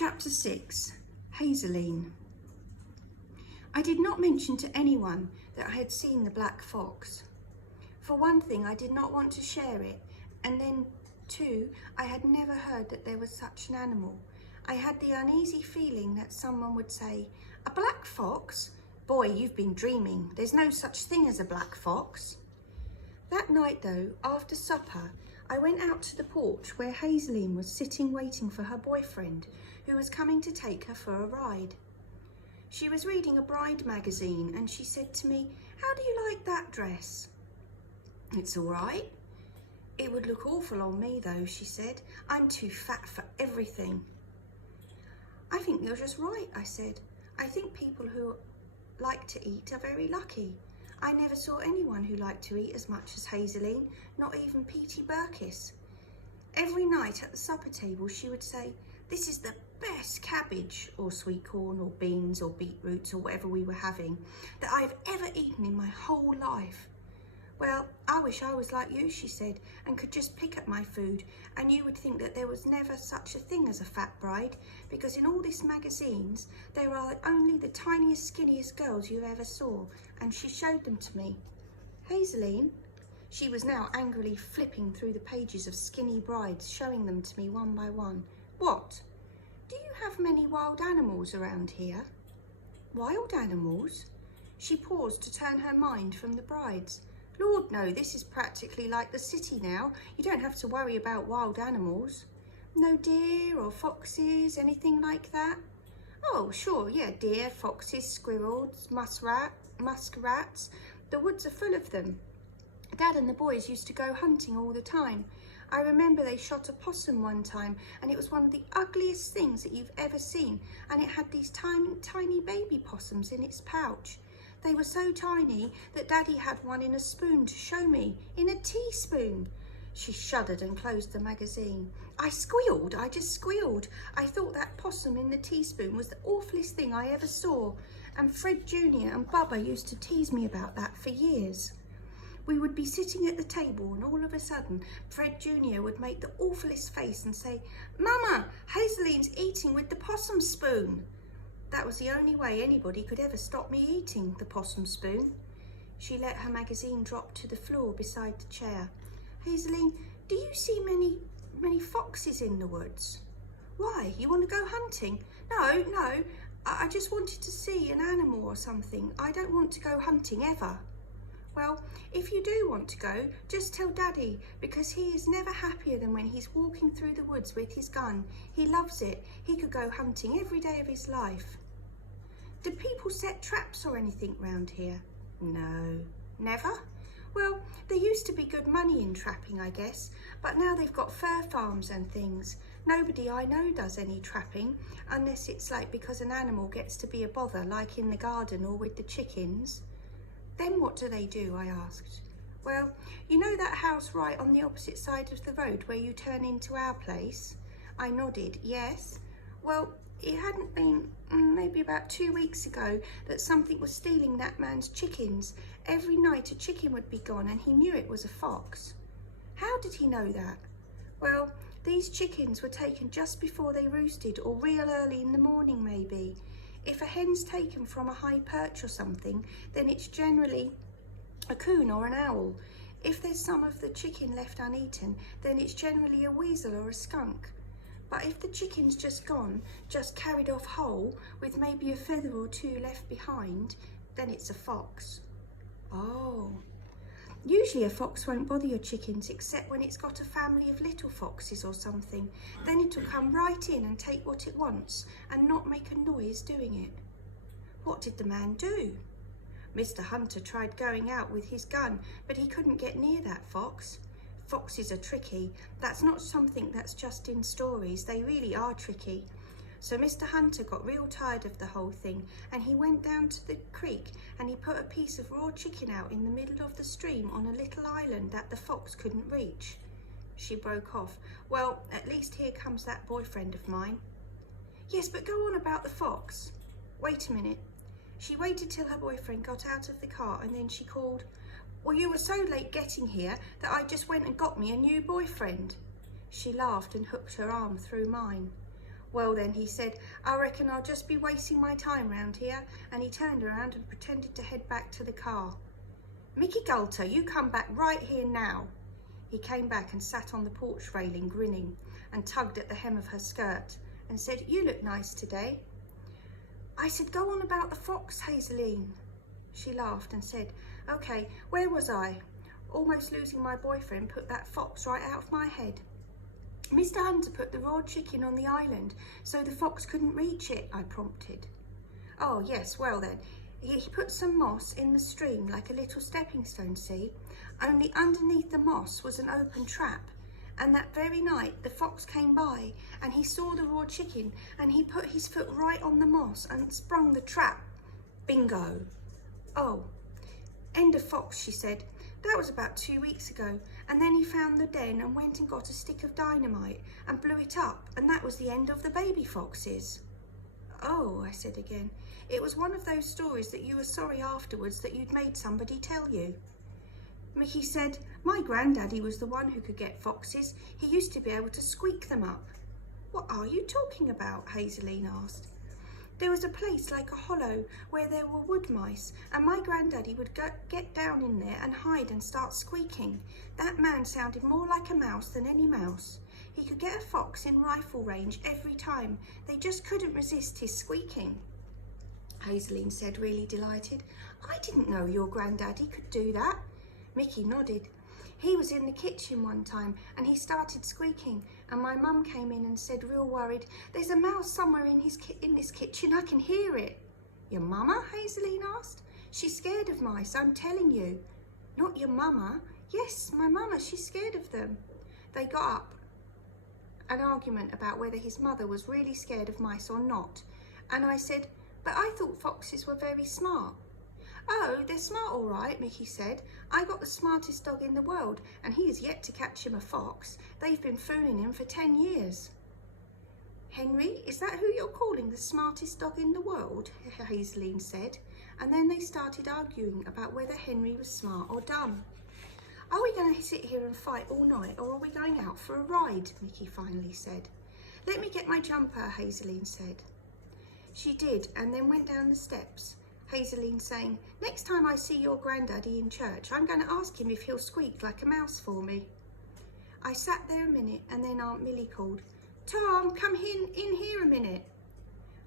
Chapter 6. Hazeline. I did not mention to anyone that I had seen the black fox. For one thing, I did not want to share it, and then two, I had never heard that there was such an animal. I had the uneasy feeling that someone would say, "A black fox? Boy, you've been dreaming. There's no such thing as a black fox." That night though, after supper, I went out to the porch where Hazeline was sitting waiting for her boyfriend, who was coming to take her for a ride. She was reading a bride magazine and she said to me, "How do you like that dress?" "It's all right." "It would look awful on me though," she said. "I'm too fat for everything." "I think you're just right," I said. "I think people who like to eat are very lucky. I never saw anyone who liked to eat as much as Hazeline, not even Petey Burkis. Every night at the supper table she would say, 'This is the best cabbage,' or sweet corn, or beans, or beetroots, or whatever we were having, that I've ever eaten in my whole life." "Well, I wish I was like you," she said, "and could just pick at my food, and you would think that there was never such a thing as a fat bride, because in all these magazines there are only the tiniest, skinniest girls you ever saw," and she showed them to me. "Hazeline," she was now angrily flipping through the pages of skinny brides, showing them to me one by one. "What? Do you have many wild animals around here?" "Wild animals?" She paused to turn her mind from the brides. "Lord, no, this is practically like the city now. You don't have to worry about wild animals." "No deer or foxes, anything like that?" "Oh, sure, yeah, deer, foxes, squirrels, muskrats. The woods are full of them. Dad and the boys used to go hunting all the time. I remember they shot a possum one time, and it was one of the ugliest things that you've ever seen, and it had these tiny, tiny baby possums in its pouch. They were so tiny that Daddy had one in a spoon to show me, in a teaspoon." She shuddered and closed the magazine. I just squealed. I thought that possum in the teaspoon was the awfulest thing I ever saw, and Fred Jr. and Bubba used to tease me about that for years. We would be sitting at the table and all of a sudden Fred Jr. would make the awfulest face and say, "Mama, Hazeline's eating with the possum spoon." That was the only way anybody could ever stop me eating the possum spoon. She let her magazine drop to the floor beside the chair. "Hazeline, do you see many foxes in the woods?" "Why, you want to go hunting?" No, I just wanted to see an animal or something. I don't want to go hunting ever." "Well, if you do want to go, just tell Daddy, because he is never happier than when he's walking through the woods with his gun. He loves it. He could go hunting every day of his life." "Do people set traps or anything round here?" "No." "Never?" "Well, there used to be good money in trapping, I guess, but now they've got fur farms and things. Nobody I know does any trapping, unless it's like because an animal gets to be a bother, like in the garden or with the chickens." "Then what do they do?" I asked. "Well, you know that house right on the opposite side of the road where you turn into our place?" I nodded. "Yes." "Well, it hadn't been maybe about 2 weeks ago that something was stealing that man's chickens. Every night a chicken would be gone and he knew it was a fox." "How did he know that?" "Well, these chickens were taken just before they roosted, or real early in the morning maybe. If a hen's taken from a high perch or something, then it's generally a coon or an owl. If there's some of the chicken left uneaten, then it's generally a weasel or a skunk. But if the chicken's just gone, just carried off whole, with maybe a feather or two left behind, then it's a fox." "Oh." "Usually a fox won't bother your chickens except when it's got a family of little foxes or something. Then it'll come right in and take what it wants and not make a noise doing it." "What did the man do?" "Mr. Hunter tried going out with his gun, but he couldn't get near that fox. Foxes are tricky. That's not something that's just in stories. They really are tricky. So Mr. Hunter got real tired of the whole thing, and he went down to the creek and he put a piece of raw chicken out in the middle of the stream on a little island that the fox couldn't reach." She broke off. "Well, at least here comes that boyfriend of mine." "Yes, but go on about the fox." "Wait a minute." She waited till her boyfriend got out of the car and then she called, "Well, you were so late getting here that I just went and got me a new boyfriend." She laughed and hooked her arm through mine. Well then, he said, I reckon I'll just be wasting my time round here. And he turned around and pretended to head back to the car. Mickey Gulter, you come back right here now. He came back and sat on the porch railing, grinning, and tugged at the hem of her skirt and said, you look nice today. I said, go on about the fox, Hazeline. She laughed and said, okay, where was I? Almost losing my boyfriend put that fox right out of my head. Mr. Hunter put the raw chicken on the island so the fox couldn't reach it, I prompted. Oh yes, well then, he put some moss in the stream like a little stepping stone, see? Only underneath the moss was an open trap. And that very night the fox came by and he saw the raw chicken and he put his foot right on the moss and sprung the trap. Bingo. Oh, end of fox, she said. That was about 2 weeks ago, and then he found the den and went and got a stick of dynamite and blew it up, and that was the end of the baby foxes. Oh, I said again. It was one of those stories that you were sorry afterwards that you'd made somebody tell you. Mickey said, my granddaddy was the one who could get foxes. He used to be able to squeak them up. What are you talking about? Hazeline asked. There was a place like a hollow where there were wood mice, and my granddaddy would get down in there and hide and start squeaking. That man sounded more like a mouse than any mouse. He could get a fox in rifle range every time. They just couldn't resist his squeaking. Hazeline said, really delighted. I didn't know your granddaddy could do that. Mickey nodded. He was in the kitchen one time and he started squeaking, and my mum came in and said, real worried, there's a mouse somewhere in this kitchen, I can hear it. Your mama? Hazeline asked. She's scared of mice, I'm telling you. Not your mama? Yes, my mama, she's scared of them. They got up an argument about whether his mother was really scared of mice or not, and I said, but I thought foxes were very smart. Oh, they're smart all right, Mickey said. I got the smartest dog in the world and he has yet to catch him a fox. They've been fooling him for 10 years. Henry, is that who you're calling the smartest dog in the world? Hazeline said. And then they started arguing about whether Henry was smart or dumb. Are we going to sit here and fight all night, or are we going out for a ride? Mickey finally said. Let me get my jumper, Hazeline said. She did, and then went down the steps. Hazeline saying, next time I see your granddaddy in church, I'm going to ask him if he'll squeak like a mouse for me. I sat there a minute and then Aunt Millie called, Tom, come in here a minute.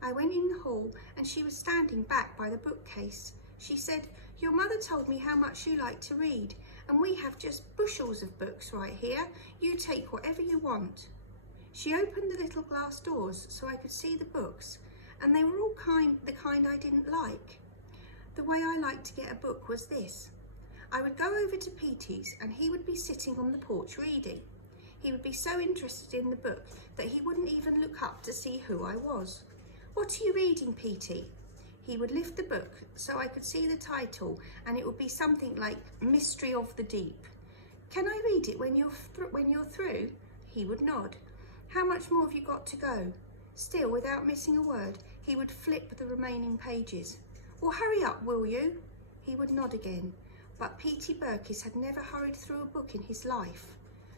I went in the hall and she was standing back by the bookcase. She said, your mother told me how much you like to read, and we have just bushels of books right here. You take whatever you want. She opened the little glass doors so I could see the books, and they were all the kind I didn't like. The way I liked to get a book was this. I would go over to Petey's and he would be sitting on the porch reading. He would be so interested in the book that he wouldn't even look up to see who I was. What are you reading, Petey? He would lift the book so I could see the title, and it would be something like Mystery of the Deep. Can I read it when you're through? He would nod. How much more have you got to go? Still, without missing a word, he would flip the remaining pages. Well, hurry up, will you? He would nod again, but Petey Burkis had never hurried through a book in his life.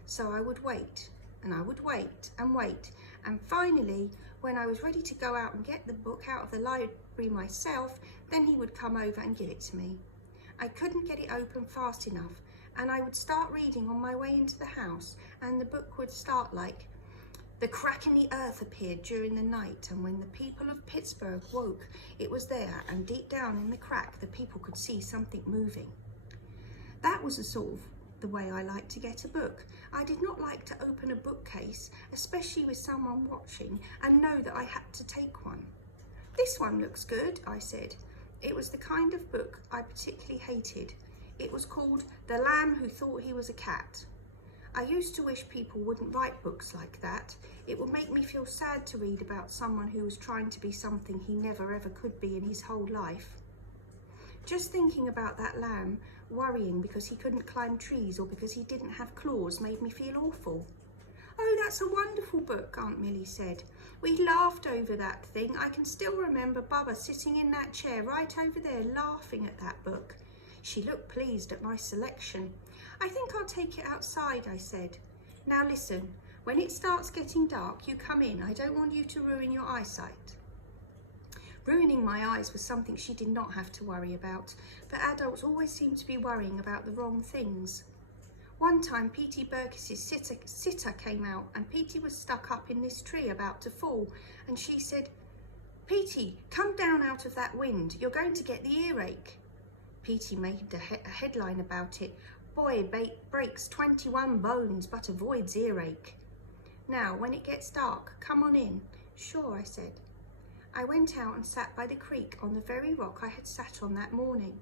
So I would wait, and I would wait, and finally, when I was ready to go out and get the book out of the library myself, then he would come over and give it to me. I couldn't get it open fast enough, and I would start reading on my way into the house, and the book would start like, the crack in the earth appeared during the night, and when the people of Pittsburgh woke, it was there, and deep down in the crack, the people could see something moving. That was the way I liked to get a book. I did not like to open a bookcase, especially with someone watching, and know that I had to take one. This one looks good, I said. It was the kind of book I particularly hated. It was called The Lamb Who Thought He Was a Cat. I used to wish people wouldn't write books like that. It would make me feel sad to read about someone who was trying to be something he never ever could be in his whole life. Just thinking about that lamb worrying because he couldn't climb trees or because he didn't have claws made me feel awful. Oh, that's a wonderful book, Aunt Millie said. We laughed over that thing. I can still remember Bubba sitting in that chair right over there laughing at that book. She looked pleased at my selection. I think I'll take it outside, I said. Now listen, When it starts getting dark, you come in. I don't want you to ruin your eyesight. Ruining my eyes was something she did not have to worry about, but adults always seem to be worrying about the wrong things. One time, P.T. Burkiss's sitter came out, and P.T. was stuck up in this tree about to fall, and she said, "P.T., come down out of that wind. You're going to get the earache." P.T. made a headline about it. "Boy breaks 21 bones but avoids earache." "Now, when it gets dark, come on in." "Sure," I said. I went out and sat by the creek on the very rock I had sat on that morning.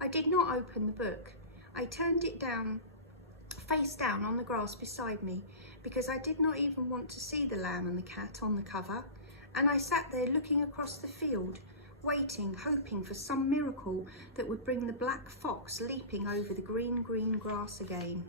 I did not open the book. I turned it down, face down on the grass beside me, because I did not even want to see the lamb and the cat on the cover, and I sat there looking across the field, waiting, hoping for some miracle that would bring the black fox leaping over the green grass again.